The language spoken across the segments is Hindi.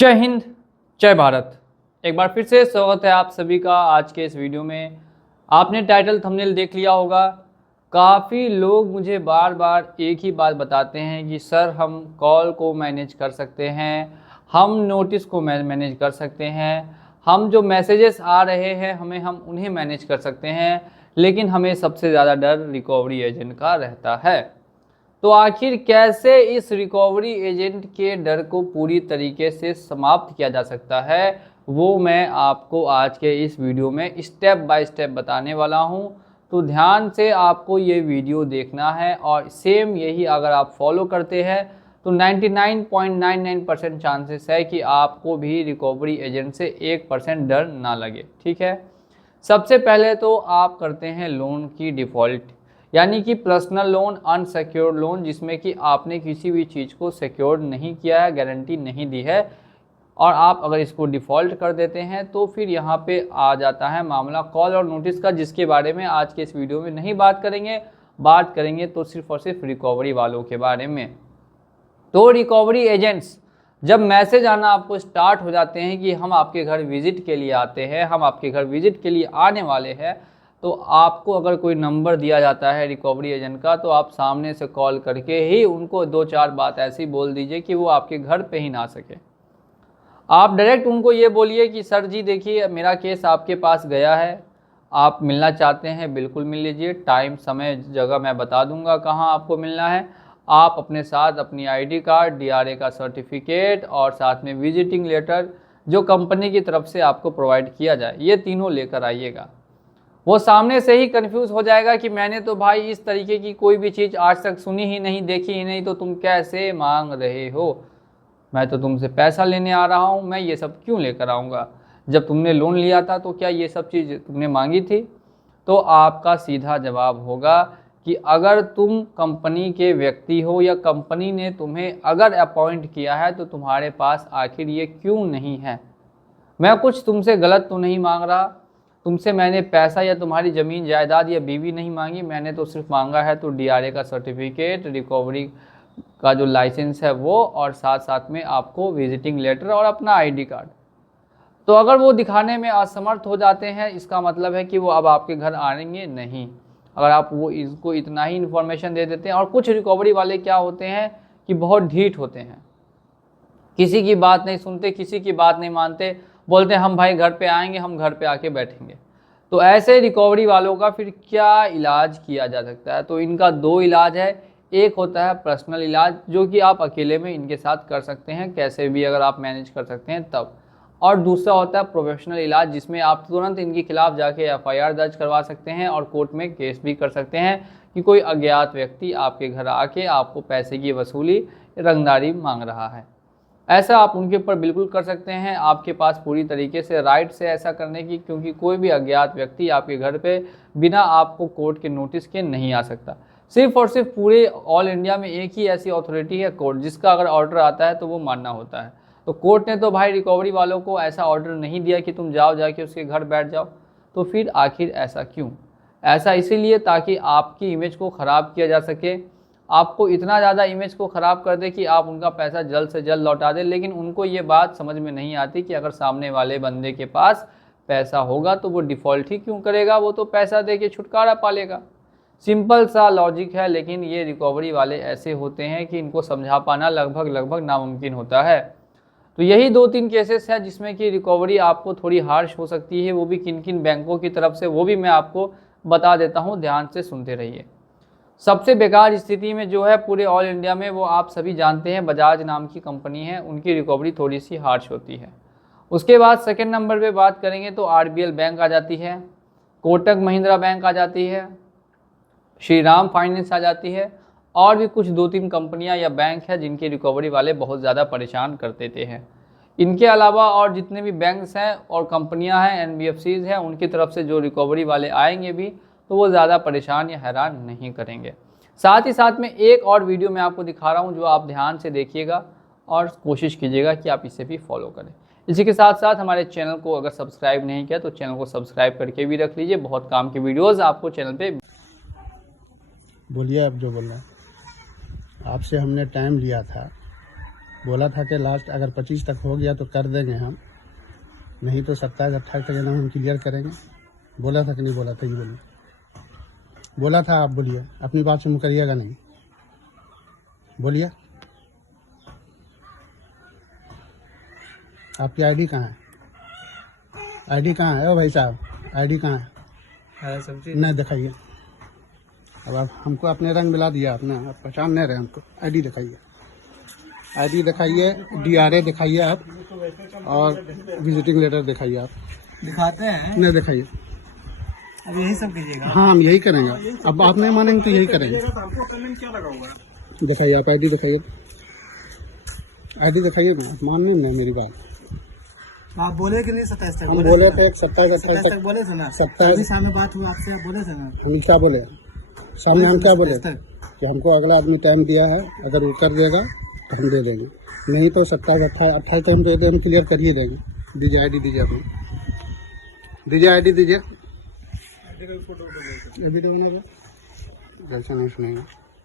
जय हिंद, जय भारत। एक बार फिर से स्वागत है आप सभी का आज के इस वीडियो में। आपने टाइटल थंबनेल देख लिया होगा। काफ़ी लोग मुझे बार बार एक ही बात बताते हैं कि सर हम कॉल को मैनेज कर सकते हैं, हम नोटिस को मैनेज कर सकते हैं, हम जो मैसेजेस आ रहे हैं हम उन्हें मैनेज कर सकते हैं, लेकिन हमें सबसे ज़्यादा डर रिकवरी एजेंट का रहता है। तो आखिर कैसे इस रिकवरी एजेंट के डर को पूरी तरीके से समाप्त किया जा सकता है, वो मैं आपको आज के इस वीडियो में स्टेप बाय स्टेप बताने वाला हूं। तो ध्यान से आपको ये वीडियो देखना है और सेम यही अगर आप फॉलो करते हैं तो 99.99% चांसेस है कि आपको भी रिकवरी एजेंट से 1% डर ना लगे। ठीक है, सबसे पहले तो आप करते हैं लोन की डिफ़ॉल्ट, यानी कि पर्सनल लोन, अनसिक्योर्ड लोन, जिसमें कि आपने किसी भी चीज़ को सिक्योर्ड नहीं किया है, गारंटी नहीं दी है, और आप अगर इसको डिफ़ॉल्ट कर देते हैं तो फिर यहाँ पे आ जाता है मामला कॉल और नोटिस का, जिसके बारे में आज के इस वीडियो में नहीं बात करेंगे तो सिर्फ और सिर्फ रिकवरी वालों के बारे में। तो रिकवरी एजेंट्स जब मैसेज आना आपको स्टार्ट हो जाते हैं कि हम आपके घर विजिट के लिए आते हैं, हम आपके घर विजिट के लिए आने वाले हैं, तो आपको अगर कोई नंबर दिया जाता है रिकवरी एजेंट का, तो आप सामने से कॉल करके ही उनको 2-4 बात ऐसी बोल दीजिए कि वो आपके घर पे ही ना सके। आप डायरेक्ट उनको ये बोलिए कि सर जी देखिए मेरा केस आपके पास गया है, आप मिलना चाहते हैं, बिल्कुल मिल लीजिए, टाइम समय जगह मैं बता दूंगा कहाँ आपको मिलना है। आप अपने साथ अपनी आईडी कार्ड, डीआरए का सर्टिफिकेट और साथ में विजिटिंग लेटर जो कंपनी की तरफ से आपको प्रोवाइड किया जाए, ये तीनों लेकर आइएगा। वो सामने से ही कंफ्यूज हो जाएगा कि मैंने तो भाई इस तरीके की कोई भी चीज़ आज तक सुनी ही नहीं, देखी ही नहीं, तो तुम कैसे मांग रहे हो? मैं तो तुमसे पैसा लेने आ रहा हूँ, मैं ये सब क्यों लेकर आऊँगा? जब तुमने लोन लिया था तो क्या ये सब चीज़ तुमने मांगी थी? तो आपका सीधा जवाब होगा कि अगर तुम कंपनी के व्यक्ति हो या कंपनी ने तुम्हें अगर अपॉइंट किया है तो तुम्हारे पास आखिर ये क्यों नहीं है? मैं कुछ तुमसे गलत तो नहीं मांग रहा, तुमसे मैंने पैसा या तुम्हारी ज़मीन जायदाद या बीवी नहीं मांगी, मैंने तो सिर्फ मांगा है तो डीआरए का सर्टिफिकेट, रिकवरी का जो लाइसेंस है वो, और साथ साथ में आपको विजिटिंग लेटर और अपना आईडी कार्ड। तो अगर वो दिखाने में असमर्थ हो जाते हैं, इसका मतलब है कि वो अब आपके घर आएंगे नहीं। अगर आप वो इसको इतना ही इन्फॉर्मेशन दे देते हैं, और कुछ रिकवरी वाले क्या होते हैं कि बहुत ढीठ होते हैं, किसी की बात नहीं सुनते, किसी की बात नहीं मानते, बोलते हैं हम भाई घर पे आएंगे, हम घर पे आके बैठेंगे। तो ऐसे रिकवरी वालों का फिर क्या इलाज किया जा सकता है? तो इनका 2 इलाज है। एक होता है पर्सनल इलाज, जो कि आप अकेले में इनके साथ कर सकते हैं, कैसे भी अगर आप मैनेज कर सकते हैं तब। और दूसरा होता है प्रोफेशनल इलाज, जिसमें आप तुरंत इनके खिलाफ जाके एफआईआर दर्ज करवा सकते हैं और कोर्ट में केस भी कर सकते हैं कि कोई अज्ञात व्यक्ति आपके घर आके आपको पैसे की वसूली, रंगदारी मांग रहा है। ऐसा आप उनके ऊपर बिल्कुल कर सकते हैं, आपके पास पूरी तरीके से राइट से ऐसा करने की, क्योंकि कोई भी अज्ञात व्यक्ति आपके घर पे बिना आपको कोर्ट के नोटिस के नहीं आ सकता। सिर्फ और सिर्फ पूरे ऑल इंडिया में एक ही ऐसी अथॉरिटी है कोर्ट, जिसका अगर ऑर्डर आता है तो वो मानना होता है। तो कोर्ट ने तो भाई रिकवरी वालों को ऐसा ऑर्डर नहीं दिया कि तुम जाओ जाके उसके घर बैठ जाओ, तो फिर आखिर ऐसा क्यों? ऐसा इसीलिए ताकि आपकी इमेज को ख़राब किया जा सके, आपको इतना ज़्यादा इमेज को ख़राब कर दे कि आप उनका पैसा जल्द से जल्द लौटा दें। लेकिन उनको ये बात समझ में नहीं आती कि अगर सामने वाले बंदे के पास पैसा होगा तो वो डिफ़ॉल्ट ही क्यों करेगा, वो तो पैसा दे के छुटकारा पा लेगा। सिंपल सा लॉजिक है, लेकिन ये रिकवरी वाले ऐसे होते हैं कि इनको समझा पाना लगभग नामुमकिन होता है। तो यही 2-3 केसेस हैं जिसमें कि रिकवरी आपको थोड़ी हार्श हो सकती है, वो भी किन किन बैंकों की तरफ से, वो भी मैं आपको बता देता हूँ, ध्यान से सुनते रहिए। सबसे बेकार स्थिति में जो है पूरे ऑल इंडिया में, वो आप सभी जानते हैं, बजाज नाम की कंपनी है, उनकी रिकवरी थोड़ी सी हार्श होती है। उसके बाद सेकंड नंबर पे बात करेंगे तो आरबीएल बैंक आ जाती है, कोटक महिंद्रा बैंक आ जाती है, श्रीराम फाइनेंस आ जाती है, और भी कुछ 2-3 कंपनियां या बैंक है जिनकी रिकवरी वाले बहुत ज़्यादा परेशान कर देते हैं। इनके अलावा और जितने भी बैंक्स हैं और कंपनियां हैं, एनबीएफसीज हैं, उनकी तरफ से जो रिकवरी वाले आएंगे भी तो वो ज़्यादा परेशान या हैरान नहीं करेंगे। साथ ही साथ में एक और वीडियो मैं आपको दिखा रहा हूँ, जो आप ध्यान से देखिएगा और कोशिश कीजिएगा कि आप इसे भी फॉलो करें। इसी के साथ साथ हमारे चैनल को अगर सब्सक्राइब नहीं किया तो चैनल को सब्सक्राइब करके भी रख लीजिए, बहुत काम की वीडियोज़ आपको चैनल पर। बोलिए, आप जो बोल रहे हैं। आपसे हमने टाइम लिया था बोला था कि लास्ट अगर 25 तक हो गया तो कर देंगे हम, नहीं तो 27-28 तक एकदम हम क्लियर करेंगे। बोला था कि नहीं बोला था, ये बोलिए। बोला था, आप बोलिए, अपनी बात से मुकरिएगा नहीं, बोलिए। आपकी आईडी कहाँ है? आईडी कहाँ है? ओ भाई साहब, आईडी कहाँ है? नहीं दिखाइए। अब आप हमको अपने रंग मिला दिया आपने, आप पहचान नहीं रहे हमको। आईडी दिखाइए, आईडी दिखाइए, DRA दिखाइए आप, और विजिटिंग लेटर दिखाइए आप। दिखाते हैं, नहीं दिखाइए। अब यही सब कीजिएगा। हाँ, हम यही करेंगे। अब आप नहीं मानेंगे तो यही करेंगे। दिखाइए आप, आईडी दिखाइए, आईडी दिखाइए ना। मान नहीं मेरी बात। आप बोले कि नहीं 27 तक? हम बोले थे 27 तक बोले थे ना। 27 सामने बात हुई आपसे, आप बोले थे ना। हम क्या बोले सामने? हम क्या बोले कि हमको अगला आदमी टाइम दिया है, अगर वो कर देगा तो हम दे देंगे, नहीं तो 27-28 तो हम दे दें, हम क्लियर कर ही देंगे। दीजिए आईडी, दीजिए अपनी, दीजिए आईडी, दीजिए। वीडियो बना दो, जैसे नहीं सुनेगा।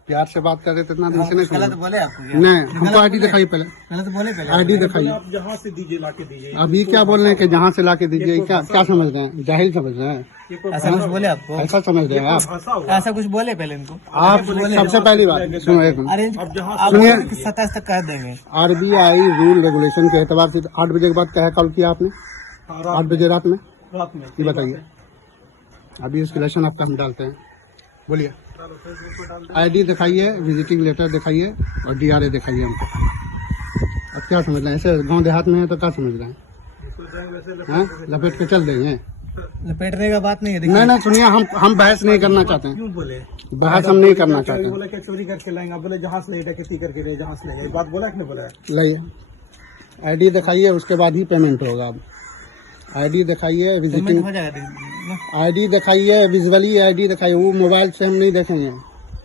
प्यार से बात कर रहे थे, इतना दिन से नहीं सुना। गलत बोले आपको? नहीं, हमको आईडी दिखाइए पहले। गलत बोले पहले? आईडी दिखाइए। आप जहाँ से दीजिए ला के दीजिए। अभी क्या बोल रहे हैं कि जहाँ से ला के दीजिए? क्या क्या समझ रहे हैं? जाहिल समझ रहे हैं? ऐसा कुछ बोले आपको? ऐसा समझ रहे हैं आप? भाषा हो। ऐसा कुछ बोले पहले इनको? आप सबसे पहली बात सुनो, एक मिनट। अरे आप सुनिए। 27 तक कर देंगे। RBI रूल रेगुलेशन के एतबार से 8 बजे के बाद क्या कॉल किया आपने? 8 बजे रात में, रात में ये बताइए। अभी उसकी इलेक्शन आपका हम डालते हैं, बोलिए। आईडी दिखाइए, विजिटिंग लेटर दिखाइए, और DRA दिखाइए हमको। अब क्या समझ रहे हैं? ऐसे गांव देहात में है तो क्या समझ रहे हैं? हैं? लपेट के चल देंगे? लपेटने का बात नहीं है। नहीं नहीं, सुनिए, हम बहस नहीं करना चाहते हैं, क्यों बोले? बहस हम नहीं करना चाहते हैं। बोला कि चोरी करके लाएंगे, आप बोले जहाँ से ले डकैती करके ले, जहाँ से ले। बात बोला कि नहीं बोला? लाइए, आईडी दिखाइए, उसके बाद ही पेमेंट होगा। अब आईडी दिखाइए, विजिटिंग हो जाएगा। आईडी दिखाइए, विजुअली आईडी दिखाइए। वो मोबाइल से हम नहीं देखेंगे।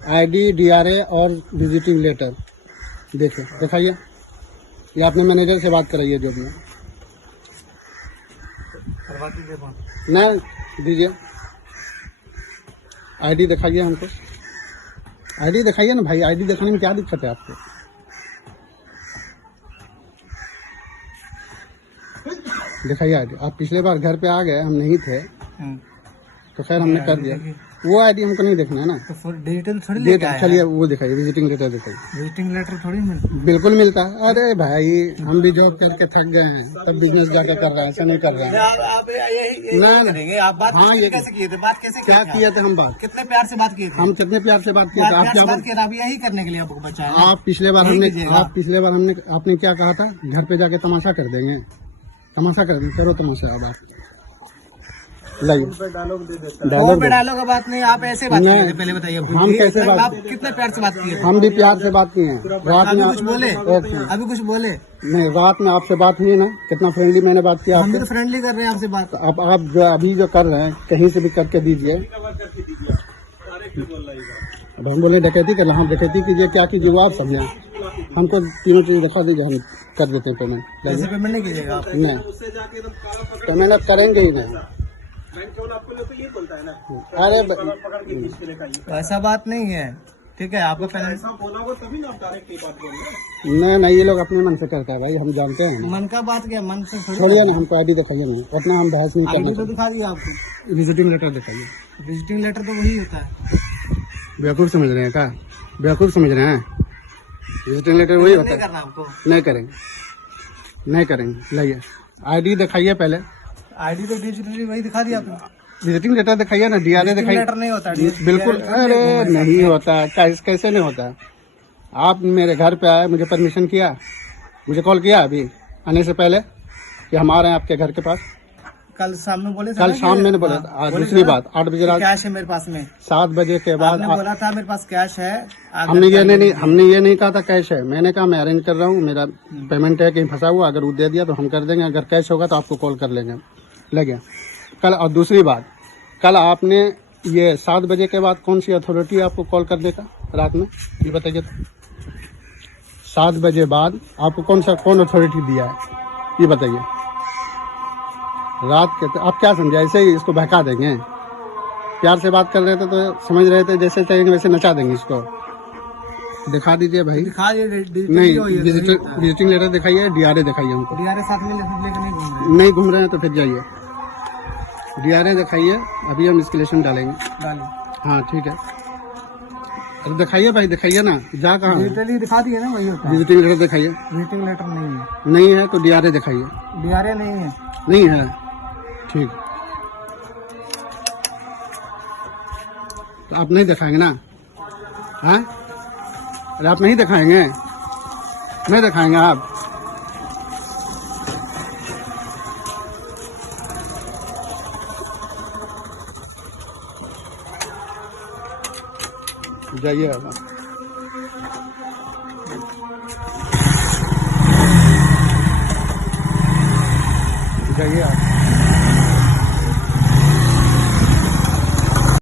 आईडी, DRA और विजिटिंग लेटर देखिए, दिखाइए। ये आपने मैनेजर से बात कराइए जो भी है। नहीं, दीजिए आईडी दिखाइए हमको। आईडी दिखाइए ना भाई, आईडी दिखाने में क्या दिक्कत है आपको? दिखाइए आईडी। आप पिछले बार घर पे आ गए, हम नहीं थे, तो खैर हमने कर दिया। वो आईडी हमको नहीं देखना है ना, तो डिजिटल थोड़ी दे लेके आया है। चलिए वो दिखाइए, विजिटिंग लेटर दिखाइए। विजिटिंग लेटर थोड़ी मिलता है। बिल्कुल मिलता है। अरे भाई, हम भी जॉब करके थक गए हैं, तब बिजनेस जाकर कर रहे हैं, ऐसा नहीं कर रहे हैं। आप यही नहीं, करेंगे। आप बात हाँ, ये कैसे किए थे? बात कैसे क्या किए थे हम? बात कितने प्यार से बात किए थे? हम कितने प्यार से बात किए थे? आप क्या बात किए थे? आप यही करने के लिए आपको बचा है। आप पिछले बार यही हमने कीजिएगा। आपने क्या कहा था? घर पे जाके तमाशा कर देंगे। तमाशा कर देंगे, करो तमाशा। अब आप लाइए डायलॉग दे देता वो डायलॉग पे डालो का बात नहीं। आप ऐसे बात किए थे पहले, बताइए। हम कैसे बात- आप कितने प्यार से बात किए थे? हम भी प्यार से बात किए हैं। रात अभी में कुछ बोले? एक मिनट। अभी कुछ बोले? नहीं, रात में आपसे बात हुई ना, कितना फ्रेंडली मैंने बात किया हम आपसे। भी तो फ्रेंडली कर रहे हैं आपसे बात। तो अब आप जो अभी जो कर रहे हैं, कहीं से भी करके दीजिए। अब हम बोले डकैती कर, हम डकैती कीजिए, क्या कीजिए वो आप समझे। हमको तीनों चीज दिखा दीजिए, हम कर देते हैं पेमेंट। ऐसे पेमेंट नहीं कीजिएगा आप? नहीं, पेमेंट अब करेंगे ही नहीं। अरे तो ऐसा बात नहीं है, ठीक है? आपका पहले नहीं, ये लोग अपने मन से करता है भाई, हम जानते हैं ना। मन का बात क्या? मन से थोड़ी। छोड़िए ना, हमको आईडी दिखाइए नहीं, उतना हम बहस नहीं आईडी तो करना। दिखा दिया आपको। विजिटिंग लेटर दिखाइए। विजिटिंग लेटर तो वही होता है। बेवकूफ़ समझ रहे हैं क्या? बेवकूफ़ समझ रहे हैं? विजिटिंग लेटर वही होता नहीं है। करना आपको। नहीं करेंगे, नहीं करेंगे। लाइए आईडी दिखाइए पहले। आईडी तो डिजिटली वही दिखा दिया आपने। विजिटिंग लेटर दिखाइए ना, DRA दिखाइए। लेटर नहीं होता। बिल्कुल, अरे नहीं होता, कैसे नहीं होता? आप मेरे घर पे आए, मुझे परमिशन किया, मुझे कॉल किया अभी आने से पहले कि हम आ रहे हैं आपके घर के पास। कल शाम में बोले थे कल ना कि- शाम मैंने बोला था। आज दूसरी बात, 8 बजे रात, कैश है मेरे पास में। 7 बजे के बाद आपने बोला था मेरे पास कैश है। हमने ये नहीं कहा था कैश है। मैंने कहा मैं अरेंज कर रहा हूँ, मेरा पेमेंट है कहीं फंसा हुआ, अगर वो दे दिया तो हम कर देंगे, अगर कैश होगा तो आपको कॉल कर लेंगे। लगे कल। और दूसरी बात, कल आपने ये 7 बजे के बाद कौन सी अथॉरिटी आपको कॉल कर देगा रात में, ये बताइए तो। 7 बजे बाद आपको कौन अथॉरिटी दिया है, ये बताइए। रात के आप क्या समझे? ऐसे ही इसको बहका देंगे। प्यार से बात कर रहे थे तो समझ रहे थे जैसे चाहेंगे वैसे नचा देंगे इसको। दिखा दीजिए भाई। दिखा ये नहीं, विजिटिंग लेटर दिखाइए, DRA दिखाइए हमको। डीआरए साथ में लेकर नहीं घूम रहे नहीं घूम रहे हैं तो फिर जाइए, DRA दिखाइए, अभी हम एस्केलेशन डालेंगे। डालिए। हाँ ठीक है, अरे दिखाइए भाई, दिखाइए ना, जा कहाँ है? डिटेल ही दिखा दिए ना, वही होता है। विजिटिंग लेटर दिखाइए। विजिटिंग लेटर नहीं है। नहीं है तो DRA दिखाइए। डीआरए नहीं है। नहीं है, ठीक। तो आप नहीं दिखाएंगे ना? हाँ, अरे आप नहीं दिखाएंगे? नहीं दिखाएंगे आप? जाइए आप, जाइए आप।